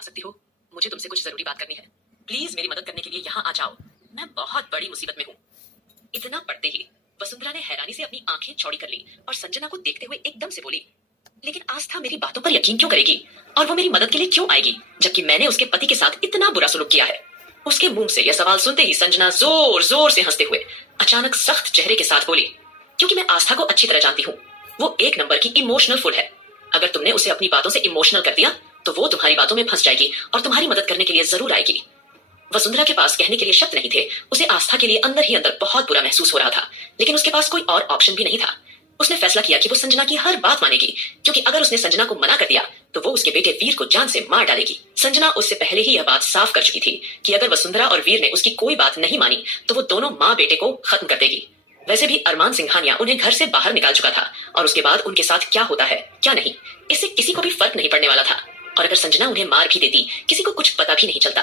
आ सकती हो? मुझे तुमसे कुछ जरूरी बात करनी है। प्लीज मेरी मदद करने के लिए यहाँ आ जाओ। मैं बहुत बड़ी मुसीबत में हूँ। इतना पढ़ते ही वसुंधरा ने हैरानी से अपनी आंखें चौड़ी कर ली और संजना को देखते हुए एकदम से बोली, लेकिन आस्था मेरी बातों पर यकीन क्यों करेगी और वो मेरी मदद के लिए क्यों आएगी जबकि मैंने उसके पति के साथ इतना बुरा सलूक किया है? उसके मुंह से यह सवाल सुनते ही संजना जोर जोर से हंसते हुए अचानक सख्त चेहरे के साथ बोली, क्योंकि मैं आस्था को अच्छी तरह जानती हूँ। वो एक नंबर की इमोशनल फुल है। अगर तुमने उसे अपनी बातों से इमोशनल कर दिया तो वो तुम्हारी बातों में फंस जाएगी और तुम्हारी मदद करने के लिए जरूर आएगी। वसुंधरा के पास कहने के लिए शब्द नहीं थे। उसे आस्था के लिए अंदर ही अंदर बहुत बुरा महसूस हो रहा था, लेकिन उसके पास कोई और ऑप्शन भी नहीं था। उसने फैसला किया कि वो संजना की हर बात मानेगी, क्योंकि अगर उसने संजना को मना कर दिया तो वो उसके बेटे वीर को जान से मार डालेगी। संजना उससे पहले ही यह बात साफ कर चुकी थी कि अगर वसुंधरा और वीर ने उसकी कोई बात नहीं मानी तो वो दोनों माँ बेटे को खत्म कर देगी। वैसे भी अरमान सिंघानिया उन्हें घर से बाहर निकाल चुका था और उसके बाद उनके साथ क्या होता है क्या नहीं, इससे किसी को भी फर्क नहीं पड़ने वाला था। और अगर संजना उन्हें मार भी देती किसी को कुछ पता भी नहीं चलता।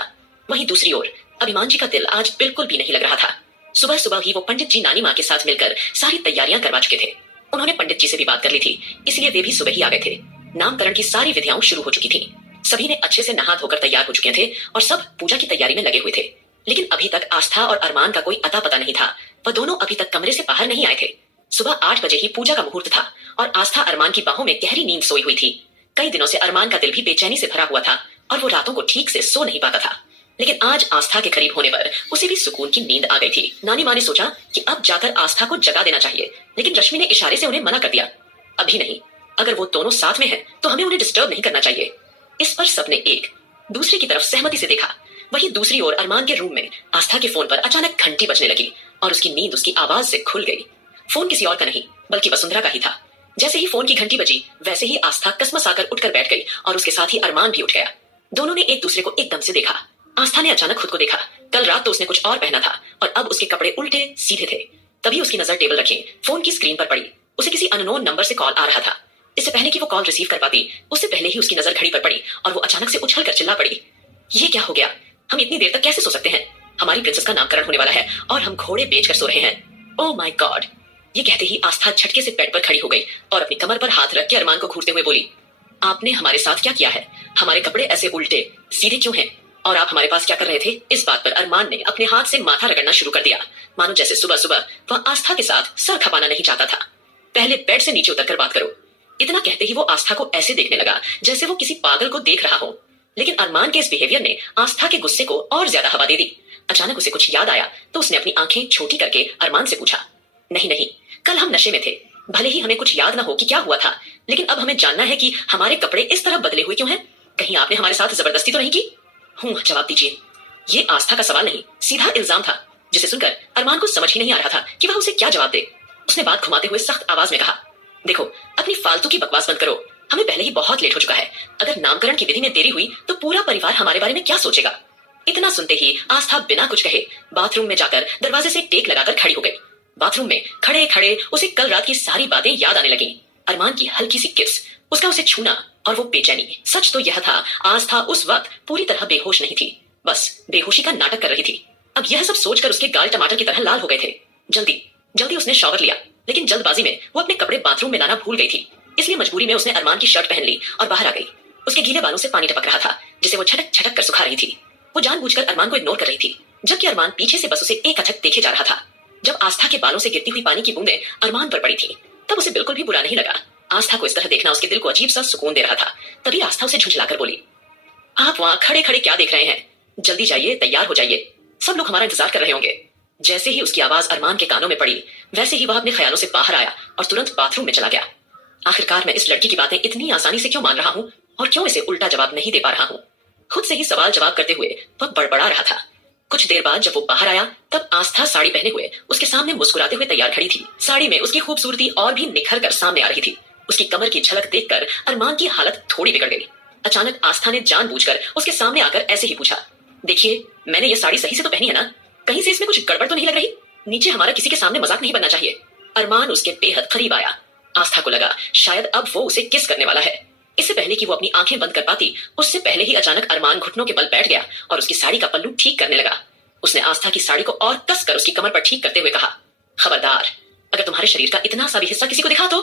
वहीं दूसरी ओर अभिमान जी का दिल आज बिल्कुल भी नहीं लग रहा था। सुबह सुबह ही वो पंडित जी नानी माँ के साथ मिलकर सारी तैयारियां करवा चुके थे। उन्होंने पंडित जी से भी बात कर ली थी, इसलिए वे भी सुबह ही आ गए थे। नामकरण की सारी विधियां शुरू हो चुकी थी। सभी ने अच्छे से नहा धोकर तैयार हो चुके थे और सब पूजा की तैयारी में लगे हुए थे। लेकिन अभी तक आस्था और अरमान का कोई अता पता नहीं था। वह दोनों अभी तक कमरे से बाहर नहीं आए थे। सुबह 8 बजे ही पूजा का मुहूर्त था और आस्था अरमान की बाहों में गहरी नींद सोई हुई थी। कई दिनों से अरमान का दिल भी बेचैनी से भरा हुआ था और वो रातों को ठीक से सो नहीं पाता था। लेकिन आज आस्था के करीब होने पर उसे भी सुकून की नींद आ गई थी। नानी माँ ने सोचा कि अब जाकर आस्था को जगा देना चाहिए, लेकिन रश्मि ने इशारे से उन्हें मना कर दिया। अभी नहीं, अगर वो दोनों साथ में हैं तो हमें उन्हें डिस्टर्ब नहीं करना चाहिए। इस पर सबने एक दूसरे की तरफ सहमति से देखा। वहीं दूसरी ओर अरमान के रूम में आस्था के फोन पर अचानक घंटी बजने लगी और उसकी नींद उसकी आवाज से खुल गई। फोन किसी और का नहीं बल्कि वसुंधरा का ही था। जैसे ही फोन की घंटी बजी वैसे ही आस्था कसमस आकर उठकर बैठ गई और उसके साथ ही अरमान भी उठ गया। दोनों ने एक दूसरे को एकदम से देखा। आस्था ने अचानक खुद को देखा। कल रात तो उसने कुछ और पहना था और अब उसके कपड़े उल्टे सीधे थे। तभी उसकी नजर टेबल रखे फोन की स्क्रीन पर पड़ी। उसे किसी अननोन नंबर से कॉल आ रहा था। इससे पहले कि वो कॉल रिसीव कर पाती उससे पहले ही उसकी नजर घड़ी पर पड़ी और वो अचानक से उछल कर चिल्ला पड़ी, ये क्या हो गया? हम इतनी देर तक कैसे सो सकते हैं? हमारी प्रिंसेस का नामकरण होने वाला है और हम घोड़े बेचकर सो रहे हैं। Oh my God! ये कहते ही आस्था झटके से बेड पर खड़ी हो गई और अपनी कमर पर हाथ रख के अरमान को घूरते हुए बोली, आपने हमारे साथ क्या किया है? हमारे कपड़े ऐसे उल्टे सीधे क्यों हैं? और आप हमारे पास क्या कर रहे थे? इस बात पर अरमान ने अपने हाथ से माथा रगड़ना शुरू कर दिया, मानो जैसे सुबह सुबह वह आस्था के साथ सर खपाना नहीं चाहता था। पहले बेड से नीचे उतरकर बात करो। इतना कहते ही वो आस्था को ऐसे देखने लगा जैसे वो किसी पागल को देख रहा हो। लेकिन अरमान के इस बिहेवियर ने आस्था के गुस्से को और ज्यादा हवा दे दी। अचानक उसे कुछ याद आया तो उसने अपनी आंखें छोटी करके अरमान से पूछा, नहीं नहीं, कल हम नशे में थे। भले ही हमें कुछ याद ना हो कि क्या हुआ था, लेकिन अब हमें जानना है कि हमारे कपड़े इस तरह बदले हुए क्यों हैं? कहीं आपने हमारे साथ जबरदस्ती तो नहीं की? जवाब दीजिए। ये आस्था का सवाल नहीं, सीधा इल्जाम था, जिसे सुनकर अरमान को समझ ही नहीं आ रहा था कि वह उसे क्या जवाब दे। उसने बात घुमाते हुए सख्त आवाज में कहा, देखो, अपनी फालतू की बकवास बंद करो। हमें पहले ही बहुत लेट हो चुका है। अगर नामकरण की विधि में देरी हुई तो पूरा परिवार हमारे बारे में क्या सोचेगा? इतना सुनते ही आस्था बिना कुछ कहे बाथरूम में जाकर दरवाजे से टेक लगाकर खड़ी हो गई। बाथरूम में खड़े खड़े उसे कल रात की सारी बातें याद आने लगी। अरमान की हल्की सी किस, उसका उसे छूना और वो बेचैनी। सच तो यह था, आस्था उस वक्त पूरी तरह बेहोश नहीं थी, बस बेहोशी का नाटक कर रही थी। अब यह सब सोचकर उसके गाल टमाटर की तरह लाल हो गए थे। जल्दी जल्दी उसने शॉवर लिया, लेकिन जल्दबाजी में वो अपने कपड़े बाथरूम में लाना भूल गई थी। इसलिए मजबूरी में उसने अरमान की शर्ट पहन ली और बाहर आ गई। उसके गीले बालों से पानी टपक रहा था जिसे वो छटक छटक कर सुखा रही थी। वो जानबूझकर अरमान को इग्नोर कर रही थी, जबकि अरमान पीछे से बस उसे एक अटक देखे जा रहा था। जब आस्था के बालों से गिरती हुई पानी की बूंदें अरमान पर पड़ी थी तब उसे बिल्कुल भी बुरा नहीं लगा। आस्था को इस तरह देखना उसके दिल को अजीब सा सुकून दे रहा था। तभी आस्था उसे झुंझलाकर बोली, आप वहां खड़े खड़े क्या देख रहे हैं? जल्दी जाइए, तैयार हो जाइए, सब लोग हमारा इंतजार कर रहे होंगे। जैसे ही उसकी आवाज अरमान के कानों में पड़ी वैसे ही वह अपने ख्यालों से बाहर आया और तुरंत बाथरूम में चला गया। आखिरकार मैं इस लड़की की बातें इतनी आसानी से क्यों मान रहा हूँ और क्यों इसे उल्टा जवाब नहीं दे पा रहा हूँ? खुद से ही सवाल जवाब करते हुए वह बड़बड़ा रहा था। कुछ देर बाद जब वो बाहर आया तब आस्था साड़ी पहने हुए उसके सामने मुस्कुराते हुए तैयार खड़ी थी। साड़ी में उसकी खूबसूरती और भी निखर कर सामने आ रही थी। उसकी कमर की झलक देखकर अरमान की हालत थोड़ी बिगड़ गई। अचानक आस्था ने जानबूझकर उसके सामने आकर ऐसे ही पूछा, देखिए, मैंने ये साड़ी सही से तो पहनी है ना? कहीं से इसमें कुछ गड़बड़ तो नहीं लग रही? नीचे हमारा किसी के सामने मजाक नहीं बनना चाहिए। अरमान उसके बेहद करीब आया। आस्था को लगा शायद अब वो उसे किस करने वाला है। इससे पहले कि वो अपनी आंखें बंद कर पाती उससे पहले ही अचानक अरमान घुटनों के बल बैठ गया और उसकी साड़ी का पल्लू ठीक करने लगा। उसने आस्था की साड़ी को और कसकर उसकी कमर पर ठीक करते हुए कहा, खबरदार, अगर तुम्हारे शरीर का इतना सा भी हिस्सा किसी को दिखा तो।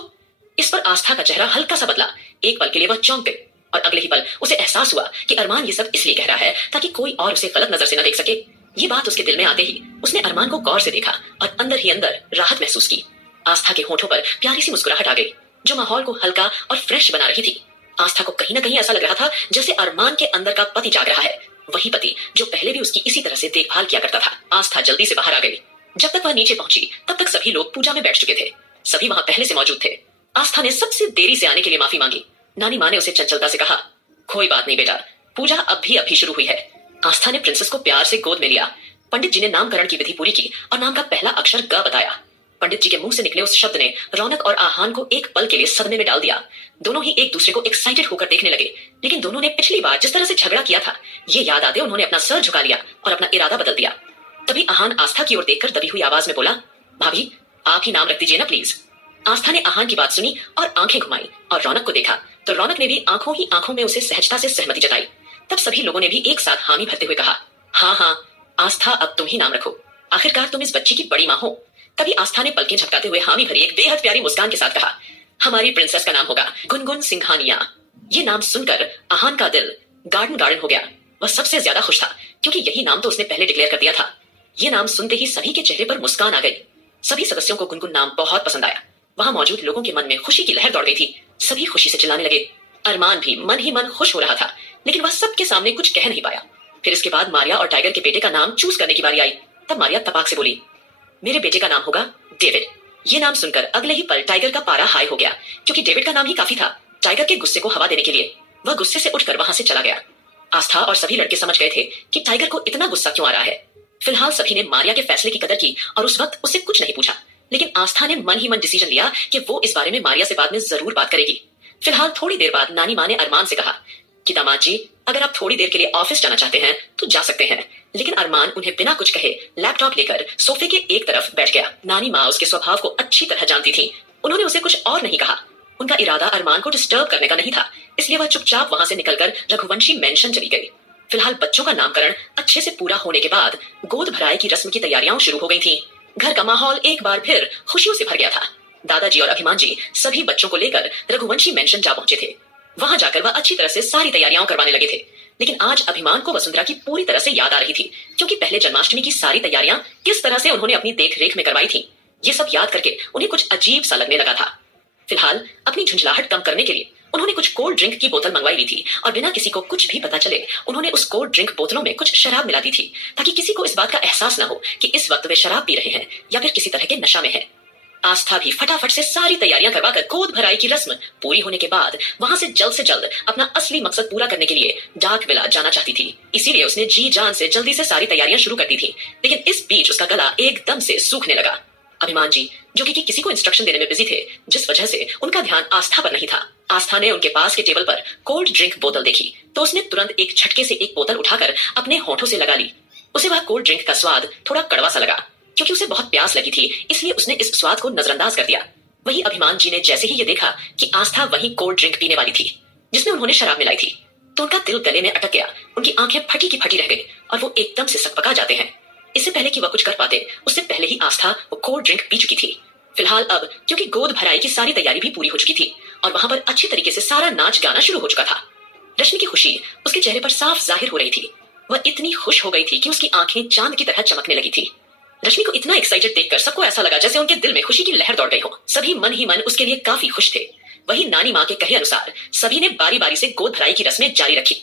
इस पर आस्था का चेहरा हल्का सा बदला। एक पल के लिए वह चौंक गई और अगले ही पल उसे एहसास हुआ कि अरमान ये सब इसलिए कह रहा है ताकि कोई और उसे गलत नजर से न देख सके। ये बात उसके दिल में आते ही उसने अरमान को गौर से देखा और अंदर ही अंदर राहत महसूस की। आस्था के होठों पर प्यारी सी मुस्कुराहट आ गई जो माहौल को हल्का और फ्रेश बना रही थी। आस्था को कहीं ना कहीं ऐसा लग रहा था जैसे अरमान के अंदर का पति जाग रहा है, वही पति जो पहले भी उसकी इसी तरह से देखभाल किया करता था। आस्था जल्दी से बाहर आ गई। जब तक वह नीचे पहुंची तब तक सभी लोग पूजा में बैठ चुके थे। सभी वहां पहले से मौजूद थे। आस्था ने सबसे देरी से आने के लिए माफी मांगी। नानी माँ ने उसे चंचलता से कहा, कोई बात नहीं बेटा, पूजा अभी शुरू हुई है। आस्था ने प्रिंसेस को प्यार से गोद में लिया। पंडित जी ने नामकरण की विधि पूरी की और नाम का पहला अक्षर ग बताया। पंडित जी के मुंह से निकले उस शब्द ने रौनक और आहान को एक पल के लिए सदमे में डाल दिया। दोनों ही एक दूसरे को एक्साइटेड होकर देखने लगे, लेकिन दोनों ने पिछली बार जिस तरह से झगड़ा किया था ये याद आते उन्होंने अपना सर झुका लिया और अपना इरादा बदल दिया। तभी आहान आस्था की ओर देखकर दबी हुई आवाज में बोला, भाभी आप ही नाम रख दीजिए ना प्लीज। आस्था ने आहान की बात सुनी और आंखें घुमाई और रौनक को देखा तो रौनक ने भी आंखों ही आंखों में उसे सहजता से सहमति जताई। तब सभी लोगों ने भी एक साथ हामी भरते हुए कहा, हाँ हाँ आस्था अब तुम ही नाम रखो, आखिरकार तुम इस बच्ची की बड़ी माँ हो। तभी आस्था ने पलकें झपकाते हुए हामी भरी एक बेहद प्यारी मुस्कान के साथ कहा, हमारी प्रिंसेस का नाम होगा गुनगुन सिंघानिया। ये नाम सुनकर आहान का दिल गार्डन गार्डन हो गया। वह सबसे ज्यादा खुश था क्योंकि यही नाम तो उसने पहले डिक्लेयर कर दिया था। ये नाम सुनते ही सभी के चेहरे पर मुस्कान आ गई। सभी सदस्यों को गुनगुन नाम बहुत पसंद आया। वहां मौजूद लोगों के मन में खुशी की लहर दौड़ गई थी। सभी खुशी से चिल्लाने लगे। अरमान भी मन ही मन खुश हो रहा था, लेकिन वह सबके सामने कुछ कह नहीं पाया। फिर इसके बाद मारिया और टाइगर के बेटे का नाम चूज करने की बारी आई। तब मारिया तपाक से बोली, मेरे बेटे का नाम होगा डेविड। ये नाम सुनकर अगले ही पल टाइगर का पारा हाई हो गया, क्योंकि डेविड का नाम ही काफी था टाइगर के गुस्से को हवा देने के लिए। वह गुस्से से उठकर वहां से चला गया। आस्था और सभी लड़के समझ गए थे कि टाइगर को इतना गुस्सा क्यों आ रहा है। फिलहाल सभी ने मारिया के फैसले की कदर की और उस वक्त उससे कुछ नहीं पूछा, लेकिन आस्था ने मन ही मन डिसीजन लिया कि वो इस बारे में मारिया से बाद में जरूर बात करेगी। फिलहाल थोड़ी देर बाद नानी माँ ने अरमान से कहा कि दामाद जी अगर आप थोड़ी देर के लिए ऑफिस जाना चाहते हैं तो जा सकते हैं। लेकिन अरमान उन्हें बिना कुछ कहे लैपटॉप लेकर सोफे के एक तरफ बैठ गया। नानी माँ उसके स्वभाव को अच्छी तरह जानती थी। उन्होंने उसे कुछ और नहीं कहा। उनका इरादा अरमान को डिस्टर्ब करने का नहीं था, इसलिए वह चुपचाप वहां से निकलकर रघुवंशी मेंशन चली गई। फिलहाल बच्चों का नामकरण अच्छे से पूरा होने के बाद गोद भराई की रस्म की तैयारियां शुरू हो गई थी। घर का माहौल एक बार फिर खुशियों से भर गया था। दादाजी और अभिमान जी सभी बच्चों को लेकर रघुवंशी मेंशन जा पहुंचे थे। वहां जाकर वह अच्छी तरह से सारी तैयारियां करवाने लगे थे। लेकिन आज अभिमान को वसुंधरा की पूरी तरह से याद आ रही थी, क्योंकि पहले जन्माष्टमी की सारी तैयारियां किस तरह से उन्होंने अपनी देख रेख में करवाई थी। ये सब याद करके उन्हें कुछ अजीब सा लगने लगा था। फिलहाल अपनी झुंझलाहट कम करने के लिए उन्होंने कुछ कोल्ड ड्रिंक की बोतल मंगवाई ली थी और बिना किसी को कुछ भी पता चले उन्होंने उस कोल्ड ड्रिंक बोतलों में कुछ शराब मिला दी थी, ताकि किसी को इस बात का एहसास न हो कि इस वक्त वे शराब पी रहे हैं या फिर किसी तरह के नशा में है। आस्था भी फटाफट से सारी तैयारियां करवाकर गोद भराई की रस्म पूरी होने के बाद वहां से जल्द अपना असली मकसद पूरा करने के लिए डार्क विला जाना चाहती थी। इसीलिए उसने जी जान से जल्दी से सारी तैयारियां शुरू कर दी थी। लेकिन इस बीच उसका गला एकदम से सूखने लगा। अभिमान जी जो कि किसी को इंस्ट्रक्शन देने में बिजी थे, जिस वजह से उनका ध्यान आस्था पर नहीं था। आस्था ने उनके पास के टेबल पर कोल्ड ड्रिंक बोतल देखी तो उसने तुरंत एक झटके से एक बोतल उठाकर अपने होठों से लगा ली। उसे वह कोल्ड ड्रिंक का स्वाद थोड़ा कड़वा सा लगा। क्योंकि उसे बहुत प्यास लगी थी, इसलिए उसने इस स्वाद को नजरअंदाज कर दिया। वही अभिमान जी ने जैसे ही ये देखा कि आस्था वही कोल्ड ड्रिंक पीने वाली थी जिसमें उन्होंने शराब मिलाई थी, तो उनका दिल गले में अटक गया। उनकी आंखें फटी की फटी रह गई और वो एकदम से सकपका जाते हैं। इससे पहले कि वह कुछ कर पाते, उससे पहले ही आस्था वो कोल्ड ड्रिंक पी चुकी थी। फिलहाल अब क्योंकि गोद भराई की सारी तैयारी भी पूरी हो चुकी थी और वहां पर अच्छी तरीके से सारा नाच गाना शुरू हो चुका था। रश्मि की खुशी उसके चेहरे पर साफ जाहिर हो रही थी। वह इतनी खुश हो गई थी कि उसकी आंखें चांद की तरह चमकने लगी थी। रश्मि को इतना एक्साइटेड देखकर सबको ऐसा लगा जैसे उनके दिल में खुशी की लहर दौड़ गई हो। सभी मन ही मन उसके लिए काफी खुश थे। वही नानी माँ के कहे अनुसार सभी ने बारी बारी से गोद भराई की रस्में जारी रखी।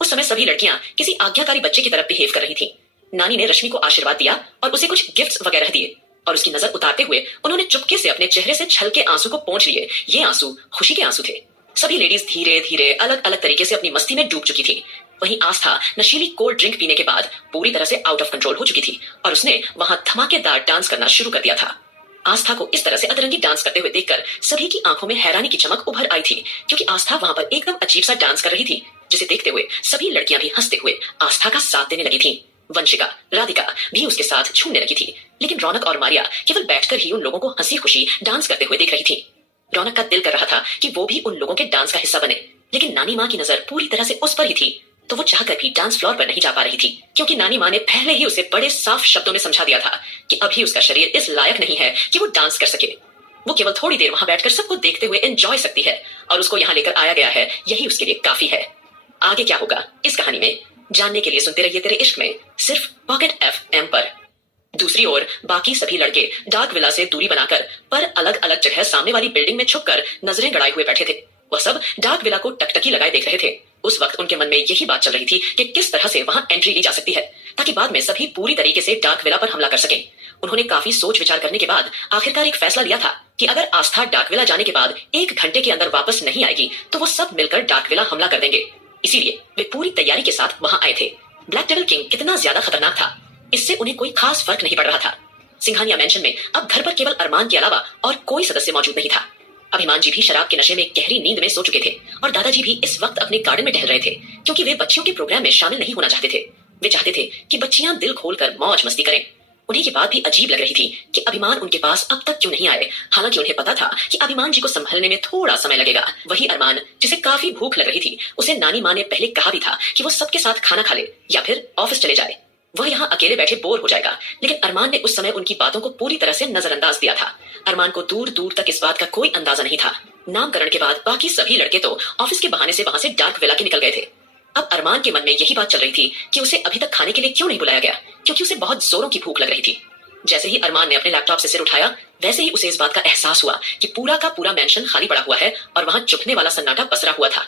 उस समय सभी लड़कियां किसी आज्ञाकारी बच्चे की तरफ बिहेव कर रही थी। नानी ने रश्मि को आशीर्वाद दिया और उसे कुछ गिफ्ट्स वगैरह दिए और उसकी नजर उतारते हुए उन्होंने चुपके से अपने चेहरे से छलके आंसू को पोंछ लिए। ये आंसू खुशी के आंसू थे। सभी लेडीज धीरे धीरे अलग अलग तरीके से अपनी मस्ती में डूब चुकी थी। वहीं आस्था नशीली कोल्ड ड्रिंक पीने के बाद पूरी तरह से आउट ऑफ कंट्रोल हो चुकी थी और उसने वहां धमाकेदार डांस करना शुरू कर दिया था। आस्था को इस तरह से अतरंगी डांस करते हुए देखकर सभी की आंखों में हैरानी की चमक उभर आई थी, क्योंकि आस्था वहां पर एकदम अजीब सा डांस कर रही थी, जिसे देखते हुए सभी लड़कियां भी हंसते हुए आस्था का साथ देने लगी थी। वंशिका, राधिका भी उसके साथ झूमने लगी थी, लेकिन रौनक और मारिया केवल बैठकर ही उन लोगों को हंसी खुशी डांस करते हुए देख रही थी। रौनक का दिल कर रहा था कि वो भी उन लोगों के डांस का हिस्सा बने, लेकिन नानी माँ की नजर पूरी तरह से उस पर ही थी, तो वो चाहकर भी डांस फ्लोर पर नहीं जा पा रही थी, क्योंकि नानी माँ ने पहले ही उसे बड़े साफ शब्दों में समझा दिया था कि अभी उसका शरीर इस लायक नहीं है कि वो डांस कर सके। वो केवल थोड़ी देर वहां बैठकर सबको देखते हुए एंजॉय सकती है और उसको यहाँ लेकर आया गया है, यही उसके लिए काफी है। आगे क्या होगा इस कहानी में जानने के लिए सुनते रहिए तेरे इश्क में, सिर्फ पॉकेट एफएम पर। दूसरी ओर बाकी सभी लड़के डार्क विला से दूरी बनाकर पर अलग अलग जगह सामने वाली बिल्डिंग में छुपकर नजरें गड़ाए हुए बैठे थे। वह सब डार्क विला को टकटकी लगाए देख रहे थे। उस वक्त उनके मन में यही बात चल रही थी कि किस तरह से वहां एंट्री ली जा सकती है ताकि बाद में सभी पूरी तरीके से डार्क विला पर हमला कर सकें। उन्होंने काफी सोच विचार करने के बाद आखिरकार एक फैसला लिया था कि अगर आस्था डार्क विला जाने के बाद 1 घंटे के अंदर वापस नहीं आएगी तो वो सब मिलकर डार्क विला हमला कर देंगे। इसीलिए वे पूरी तैयारी के साथ वहां आए थे। ब्लैक डेविल किंग कितना ज्यादा खतरनाक था इससे उन्हें कोई खास फर्क नहीं पड़ रहा था। सिंघानिया मैंशन में अब घर पर केवल अरमान के अलावा और कोई सदस्य मौजूद नहीं था। अभिमान जी भी शराब के नशे में गहरी नींद में सो चुके थे और दादाजी भी इस वक्त अपने गार्डन में टहल रहे थे क्योंकि वे बच्चियों के प्रोग्राम में शामिल नहीं होना चाहते थे। वे चाहते थे कि बच्चियां दिल खोलकर मौज मस्ती करें। उन्हें ये बात भी अजीब लग रही थी कि अभिमान उनके पास अब तक क्यों नहीं आए, हालांकि उन्हें पता था कि अभिमान जी को संभलने में थोड़ा समय लगेगा। वही अरमान जिसे काफी भूख लग रही थी, उसे नानी माँ ने पहले कहा भी था कि वो सबके साथ खाना खा ले या फिर ऑफिस चले जाए, वह यहाँ अकेले बैठे बोर हो जाएगा। लेकिन अरमान ने उस समय उनकी बातों को पूरी तरह से नजरअंदाज दिया था। अरमान को दूर दूर तक इस बात का कोई अंदाजा नहीं था। नामकरण के बाद बाकी सभी लड़के तो ऑफिस के बहाने से वहां से डार्क विला के निकल गए थे। अब अरमान के मन में यही बात चल रही थी कि उसे अभी तक खाने के लिए क्यों नहीं बुलाया गया, क्योंकि उसे बहुत जोरों की भूख लग रही थी। जैसे ही अरमान ने अपने लैपटॉप से सिर उठाया वैसे ही उसे इस बात का एहसास हुआ कि पूरा का पूरा मेंशन खाली पड़ा हुआ है और वहां चुभने वाला सन्नाटा पसरा हुआ था।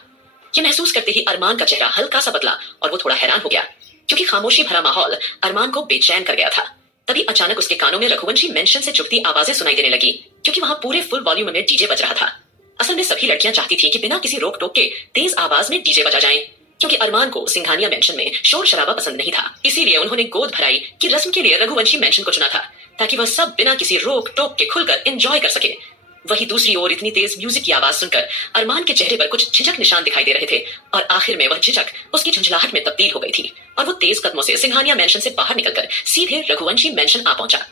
ये महसूस करते ही अरमान का चेहरा हल्का सा बदला और वो थोड़ा हैरान हो गया क्योंकि खामोशी भरा माहौल अरमान को बेचैन कर गया था। तभी अचानक उसके कानों में रघुवंशी मेंशन से चुभती आवाजें सुनाई देने लगी क्योंकि वहां पूरे फुल वॉल्यूम में डीजे बज रहा था। असल में सभी लड़कियां चाहती थी कि बिना किसी रोक टोक के तेज आवाज में डीजे बजा जाए क्योंकि अरमान को सिंघानिया मेंशन में शोर शराबा पसंद नहीं था। इसीलिए उन्होंने गोद भराई कि रस्म के लिए रघुवंशी मेंशन को चुना था ताकि वह सब बिना किसी रोक टोक के खुलकर एंजॉय कर सके। वही दूसरी ओर इतनी तेज म्यूजिक की आवाज सुनकर अरमान के चेहरे पर कुछ झिझक निशान दिखाई दे रहे थे और आखिर में वह झिझक उसकी झुंझलाहट में तब्दील हो गई थी और वो तेज कदमों से सिंघानिया मेंशन से बाहर निकलकर सीधे रघुवंशी मेंशन आ पहुंचा।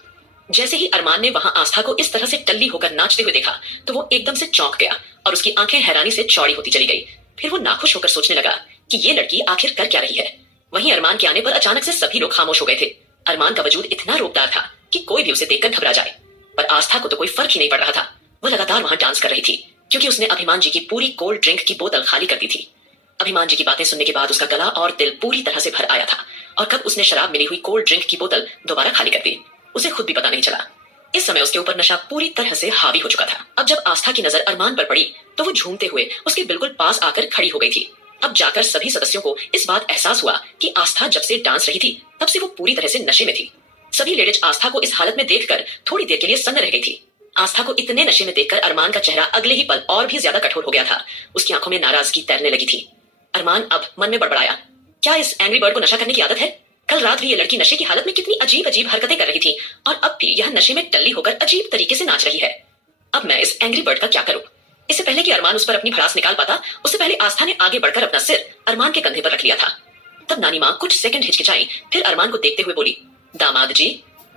जैसे ही अरमान ने वहां आस्था को इस तरह से टल्ली होकर नाचते हुए देखा तो वो एकदम से चौंक गया और उसकी आंखें हैरानी से चौड़ी होती चली गई। फिर वो नाखुश होकर सोचने लगा कि ये लड़की आखिर कर क्या रही है। वहीं अरमान के आने पर अचानक से सभी लोग खामोश हो गए थे। अरमान का वजूद इतना रोकदार था कि कोई भी उसे देखकर घबरा जाए, पर आस्था को तो कोई फर्क ही नहीं पड़ रहा था। वो लगातार वहां डांस कर रही थी क्योंकि उसने अभिमान जी की पूरी कोल्ड ड्रिंक की बोतल खाली कर दी थी। अभिमान जी की बातें सुनने के बाद उसका गला और दिल पूरी तरह से भर आया था और कब उसने शराब मिली हुई कोल्ड ड्रिंक की बोतल दोबारा खाली कर दी उसे खुद भी पता नहीं चला। इस समय उसके ऊपर नशा पूरी तरह से हावी हो चुका था। अब जब आस्था की नजर अरमान पर पड़ी तो वो झूमते हुए उसके बिल्कुल पास आकर खड़ी हो गई थी। अब जाकर सभी सदस्यों को इस बात एहसास हुआ कि आस्था जब से डांस रही थी तब से वो पूरी तरह से नशे में थी। सभी लेडीज आस्था को इस हालत में देखकर थोड़ी देर के लिए सन्न रह गई थी। आस्था को इतने नशे में देखकर अरमान का चेहरा अगले ही पल और भी ज्यादा कठोर हो गया था। उसकी आंखों में नाराजगी तैरने लगी थी। अरमान अब मन में बड़बड़ाया, क्या इस एंग्री बर्ड को नशा करने की आदत है? कल रात भी ये लड़की नशे की हालत में कितनी अजीब अजीब हरकतें कर रही थी और अब भी यह नशे में टल्ली होकर अजीब तरीके से नाच रही है। अब मैं इस एंग्री बर्ड का क्या करूं? इससे पहले कि अरमान उस पर अपनी भड़ास निकाल पाता उससे पहले आस्था ने आगे बढ़कर अपना सिर अरमान के कंधे पर रख लिया था। तब नानी माँ कुछ सेकंड हिचकिचाई, फिर अरमान को देखते हुए बोली, दामाद जी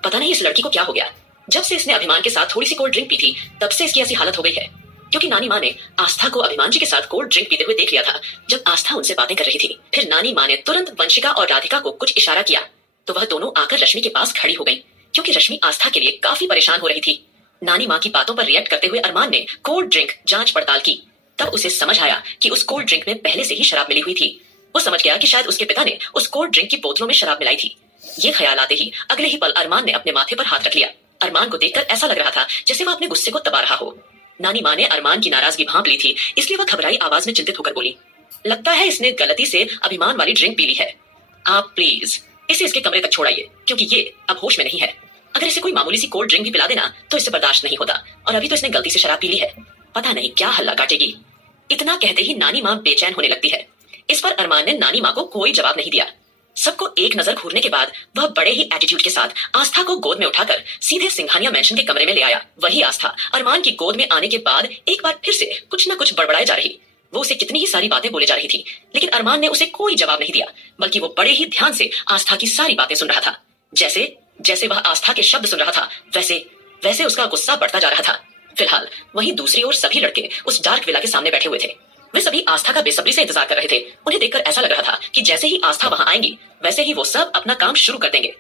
पता नहीं इस लड़की को क्या हो गया। जब से इसने अभिमान के साथ थोड़ी सी कोल्ड ड्रिंक पी थी तब से इसकी ऐसी हालत हो गई है। क्योंकि नानी माँ ने आस्था को अभिमान जी के साथ कोल्ड ड्रिंक पीते हुए देख लिया था जब आस्था उनसे बातें कर रही थी। फिर नानी माँ ने तुरंत वंशिका और राधिका को कुछ इशारा किया तो वह दोनों आकर रश्मि के पास खड़ी हो गई क्योंकि रश्मि आस्था के लिए काफी परेशान हो रही थी। नानी माँ की बातों पर रिएक्ट करते हुए अरमान ने कोल्ड ड्रिंक जांच पड़ताल की। तब उसे समझ आया कि उस कोल्ड ड्रिंक में पहले से ही शराब मिली हुई थी। वो समझ गया कि शायद उसके पिता ने उस कोल्ड ड्रिंक की बोतलों में शराब मिलाई थी। ये ख्याल आते ही अगले ही पल अरमान ने अपने माथे पर हाथ रख लिया। अरमान को देखकर ऐसा लग रहा था जैसे वह अपने गुस्से को दबा रहा हो। नानी माँ ने अरमान की नाराजगी भांप ली थी, इसलिए वह घबराई आवाज में चिंतित होकर बोली, लगता है इसने गलती से अभिमान वाली ड्रिंक पी ली है। आप प्लीज इसे इसके कमरे तक छोड़ाइए क्योंकि ये अब होश में नहीं है। अगर इसे कोई मामूली सी कोल्ड ड्रिंक भी पिला देना तो इसे बर्दाश्त नहीं होता और अभी तो इसने गलती से शराब पी ली है, पता नहीं क्या हल्ला काटेगी। इतना कहते ही नानी माँ बेचैन होने लगती है। इस पर अरमान ने नानी माँ को कोई जवाब नहीं दिया। सबको एक नजर घूरने के बाद वह बड़े ही एटीट्यूड के साथ आस्था को गोद में उठाकर सीधे सिंघानिया मेंशन के कमरे में ले आया। वही आस्था अरमान की गोद में आने के बाद एक बार फिर से कुछ न कुछ बड़बड़ाए जा रही। वो उसे कितनी ही सारी बातें बोले जा रही थी लेकिन अरमान ने उसे कोई जवाब नहीं दिया, बल्कि वो बड़े ही ध्यान से आस्था की सारी बातें सुन रहा था। जैसे जैसे वह आस्था के शब्द सुन रहा था वैसे वैसे उसका गुस्सा बढ़ता जा रहा था। फिलहाल वहीं दूसरी ओर सभी लड़के उस डार्क विला के सामने बैठे हुए थे। वे सभी आस्था का बेसब्री से इंतजार कर रहे थे। उन्हें देखकर ऐसा लग रहा था कि जैसे ही आस्था वहां आएंगी वैसे ही वो सब अपना काम शुरू कर देंगे।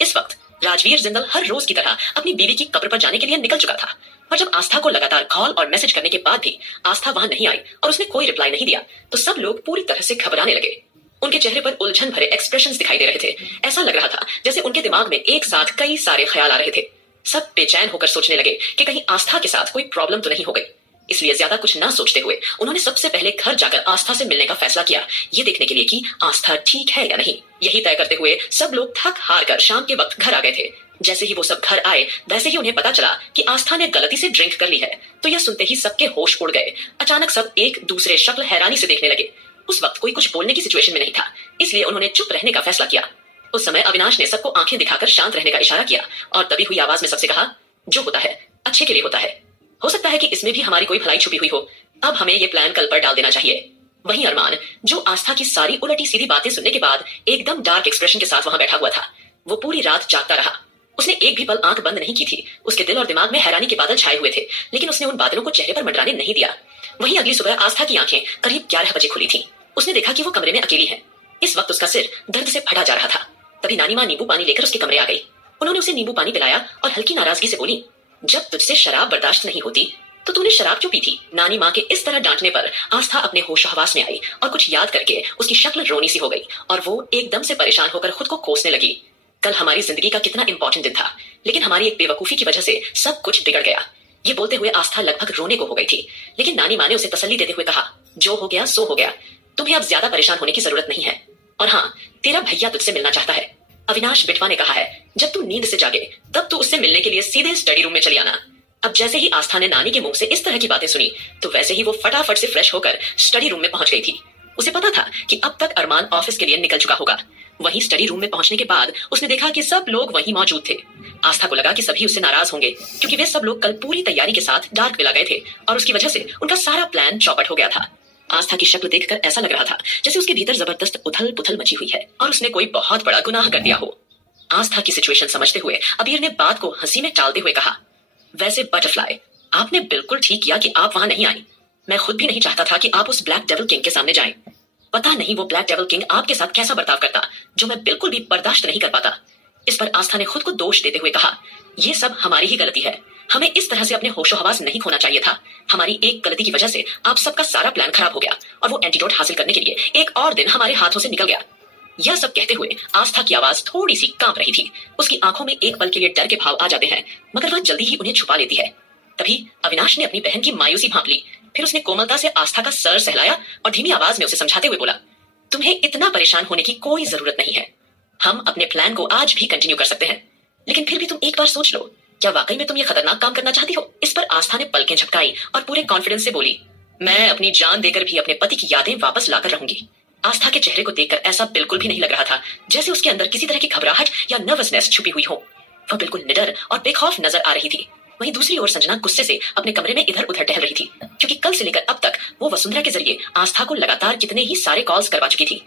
इस वक्त राजवीर जिंदल हर रोज की तरह अपनी बीवी की कब्र पर जाने के लिए निकल चुका था, और जब आस्था को लगातार कॉल और मैसेज करने के बाद भी आस्था वहां नहीं आई और उसने कोई रिप्लाई नहीं दिया, तो सब लोग पूरी तरह से घबराने लगे। उनके चेहरे पर उलझन भरे एक्सप्रेशंस दिखाई दे रहे थे। ऐसा लग रहा था जैसे उनके दिमाग में एक साथ कई सारे ख्याल आ रहे थे। सब बेचैन होकर सोचने लगे कि कहीं आस्था के साथ कोई प्रॉब्लम तो नहीं हो गई। इसलिए ज्यादा कुछ ना सोचते हुए उन्होंने सबसे पहले घर जाकर आस्था से मिलने का फैसला किया, ये देखने के लिए कि आस्था ठीक है या नहीं। यही तय करते हुए सब लोग थक हार कर शाम के वक्त घर आ गए थे। जैसे ही वो सब घर आए वैसे ही उन्हें पता चला कि आस्था ने गलती से ड्रिंक कर ली है। तो यह सुनते ही सबके होश उड़ गए। अचानक सब एक दूसरे शक्ल हैरानी से देखने लगे। उस वक्त कोई कुछ बोलने की सिचुएशन में नहीं था, इसलिए उन्होंने चुप रहने का फैसला किया। उस समय अविनाश ने सबको आंखें दिखाकर शांत रहने का इशारा किया और दबी हुई आवाज में सबसे कहा, जो होता है अच्छे के लिए होता है। हो सकता है कि इसमें भी हमारी कोई भलाई छुपी हुई हो। अब हमें ये प्लान कल पर डाल देना चाहिए। वहीं अरमान, जो आस्था की सारी उलटी सीधी बातें सुनने के बाद एकदम डार्क एक्सप्रेशन के साथ वहां बैठा हुआ था, वो पूरी रात जागता रहा। उसने एक भी पल आंख बंद नहीं की थी। उसके दिल और दिमाग में हैरानी के बादल छाए हुए थे, लेकिन उसने उन बादलों को चेहरे पर मंडराने नहीं दिया। वहीं अगली सुबह आस्था की आंखें करीब 11 बजे खुली थी। उसने देखा कि वो कमरे में अकेली है। इस वक्त उसका सिर दर्द से फटा जा रहा था। तभी नानी माँ नींबू पानी लेकर उसके कमरे आ गई। उन्होंने उसे नींबू पानी पिलाया और हल्की नाराजगी से बोली, जब तुझसे शराब बर्दाश्त नहीं होती तो तूने शराब क्यों पी थी। नानी माँ के इस तरह डांटने पर आस्था अपने होश हवास में आई और कुछ याद करके उसकी शक्ल रोनी सी हो गई और वो एकदम से परेशान होकर खुद को कोसने लगी। कल हमारी जिंदगी का कितना इंपॉर्टेंट दिन था, लेकिन हमारी एक बेवकूफी की वजह से सब कुछ बिगड़ गया। ये बोलते हुए आस्था लगभग रोने को हो गई थी, लेकिन नानी माँ ने उसे तसल्ली देते हुए कहा, जो हो गया सो हो गया, तुम्हें अब ज्यादा परेशान होने की जरूरत नहीं है। और हाँ, तेरा भैया तुझसे मिलना चाहता है। अविनाश बिटवा ने कहा है, जब तू नींद से जागे तब तू उससे मिलने के लिए सीधे स्टडी रूम में चली आना। अब जैसे ही आस्था ने नानी के मुंह से इस तरह की बातें सुनी, तो वैसे ही वो फटाफट से फ्रेश होकर स्टडी रूम में पहुंच गई थी। उसे पता था कि अब तक अरमान ऑफिस के लिए निकल चुका होगा। वहीं स्टडी रूम में पहुंचने के बाद उसने देखा कि सब लोग वहीं मौजूद थे। आस्था को लगा कि सभी उससे नाराज होंगे, क्योंकि वे सब लोग कल पूरी तैयारी के साथ डार्क विला गए थे और उसकी वजह से उनका सारा प्लान चौपट हो गया था। आस्था की शक्ल देखकर ऐसा लग रहा था जैसे उसके भीतर जबरदस्त उथल पुथल मची हुई है और उसने कोई बहुत बड़ा गुनाह कर दिया हो। आस्था की सिचुएशन समझते हुए अबीर ने बात को हंसी में टालते हुए कहा, वैसे बटरफ्लाई, आपने बिल्कुल ठीक किया कि आप वहां नहीं आई। मैं खुद भी नहीं चाहता था कि आप उस ब्लैक डेविल किंग के सामने जाएं। पता नहीं वो ब्लैक डेविल किंग आपके साथ कैसा बर्ताव करता, जो मैं बिल्कुल भी बर्दाश्त नहीं कर पाता। इस पर आस्था ने खुद को दोष देते हुए कहा, ये सब हमारी ही गलती है। हमें इस तरह से अपने होशो हवास नहीं खोना चाहिए था। हमारी एक गलती की वजह से आप सबका सारा प्लान खराब हो गया और वो एंटीडोट हासिल करने के लिए एक और दिन हमारे हाथों से निकल गया। यह सब कहते हुए आस्था की आवाज थोड़ी सी कांप रही थी। उसकी आंखों में एक पल के लिए डर के भाव आ जाते हैं, मगर वह जल्दी ही उन्हें छुपा लेती है। तभी अविनाश ने अपनी बहन की मायूसी भांप ली। फिर उसने कोमलता से आस्था का सर सहलाया और धीमी आवाज में उसे समझाते हुए बोला, तुम्हें इतना परेशान होने की कोई जरूरत नहीं है। हम अपने प्लान को आज भी कंटिन्यू कर सकते हैं, लेकिन फिर भी तुम एक बार सोच लो, क्या वाकई में तुम ये खतरनाक काम करना चाहती हो। इस पर आस्था ने पलकें झपकाई और पूरे कॉन्फिडेंस से बोली, मैं अपनी जान देकर भी अपने पति की यादें वापस लाकर रहूंगी। आस्था के चेहरे को देखकर ऐसा बिल्कुल भी नहीं लग रहा था जैसे उसके अंदर किसी तरह की घबराहट या नर्वसनेस छुपी हुई हो। वह बिल्कुल निडर और बेखौफ नजर आ रही थी। वहीं दूसरी ओर संजना गुस्से से अपने कमरे में इधर उधर टहल रही थी, क्योंकि कल से लेकर अब तक वो वसुंधरा के जरिए आस्था को लगातार कितने ही सारे कॉल्स करवा चुकी थी,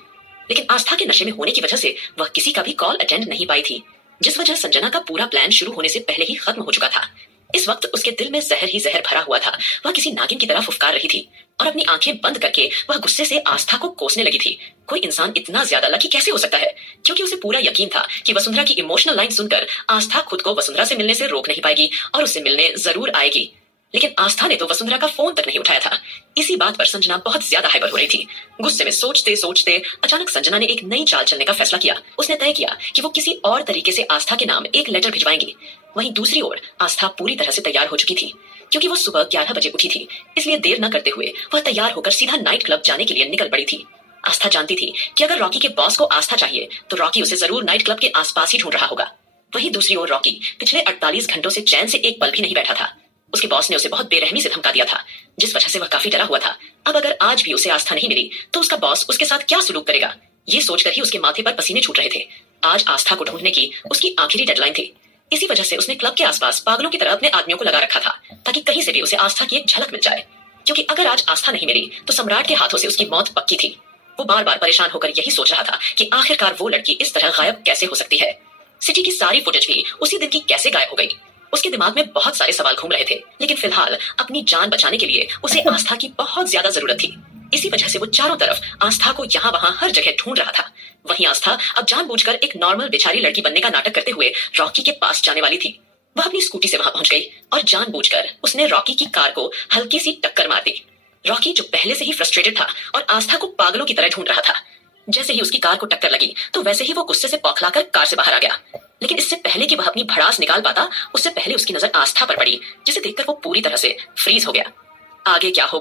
लेकिन आस्था के नशे में होने की वजह से वह किसी का भी कॉल अटेंड नहीं पाई थी, जिस वजह संजना का पूरा प्लान शुरू होने से पहले ही खत्म हो चुका था। इस वक्त उसके दिल में जहर ही जहर भरा हुआ था। वह किसी नागिन की तरह फुफकार रही थी और अपनी आंखें बंद करके वह गुस्से से आस्था को कोसने लगी थी। कोई इंसान इतना ज्यादा लकी कैसे हो सकता है, क्योंकि उसे पूरा यकीन था कि वसुंधरा की इमोशनल लाइन सुनकर आस्था खुद को वसुंधरा से मिलने से रोक नहीं पाएगी और उससे मिलने जरूर आएगी। लेकिन आस्था ने तो वसुंधरा का फोन तक नहीं उठाया था। इसी बात पर संजना बहुत ज्यादा हाइपर हो रही थी। गुस्से में सोचते सोचते अचानक संजना ने एक नई चाल चलने का फैसला किया। उसने तय किया कि वो किसी और तरीके से आस्था के नाम एक लेटर भिजवाएंगी। वहीं दूसरी ओर आस्था पूरी तरह से तैयार हो चुकी थी, क्योंकि वो सुबह 11 बजे उठी थी, इसलिए देर न करते हुए वह तैयार होकर सीधा नाइट क्लब जाने के लिए निकल पड़ी थी। आस्था जानती थी कि अगर रॉकी के बॉस को आस्था चाहिए तो रॉकी उसे जरूर नाइट क्लब के आसपास ही ढूंढ रहा होगा। वहीं दूसरी ओर रॉकी पिछले 48 घंटों से चैन से एक पल भी नहीं बैठा था। उसके बॉस ने उसे बहुत बेरहमी से धमका दिया था, जिस वजह से वह काफी डरा हुआ था। अब अगर आज भी उसे आस्था नहीं मिली तो उसका बॉस उसके साथ क्या सुलूक करेगा, ये सोचकर ही उसके माथे पर पसीने छूट रहे थे। आज आस्था को ढूंढने की उसकी आखिरी डेडलाइन थी। इसी वजह से उसने क्लब के आसपास पागलों की तरह अपने आदमियों को लगा रखा था, ताकि कहीं से भी उसे आस्था की एक झलक मिल जाए, क्योंकि अगर आज आस्था नहीं मिली तो सम्राट के हाथों से उसकी मौत पक्की थी। वो बार बार परेशान होकर यही सोच रहा था कि आखिरकार वो लड़की इस तरह गायब कैसे हो सकती है। सिटी की सारी फुटेज भी उसी दिन की कैसे गायब हो गई। उसके दिमाग में बहुत सारे सवाल घूम रहे थे, लेकिन फिलहाल अपनी जान बचाने के लिए उसे आस्था की बहुत ज्यादा जरूरत थी। इसी वजह से वो चारों तरफ आस्था को यहाँ वहां हर जगह ढूंढ रहा था। वहीं आस्था अब जानबूझकर एक नॉर्मल बेचारी लड़की बनने का नाटक करते हुए रॉकी के पास जाने वाली थी। वह अपनी स्कूटी से वहां पहुंच गई और जानबूझकर उसने रॉकी की कार को हल्की सी टक्कर मार दी। रॉकी जो पहले से ही फ्रस्ट्रेटेड था और आस्था को पागलों की तरह ढूंढ रहा था, जैसे ही उसकी कार को टक्कर लगी तो वैसे ही वो गुस्से से बौखलाकर कार से बाहर आ गया। लेकिन इससे पहले कि वह अपनी भड़ास निकाल पाता, उससे पहले उसकी नजर आस्था पर पड़ी, जिसे देखकर वो पूरी तरह से फ्रीज हो गया। आगे क्या होगा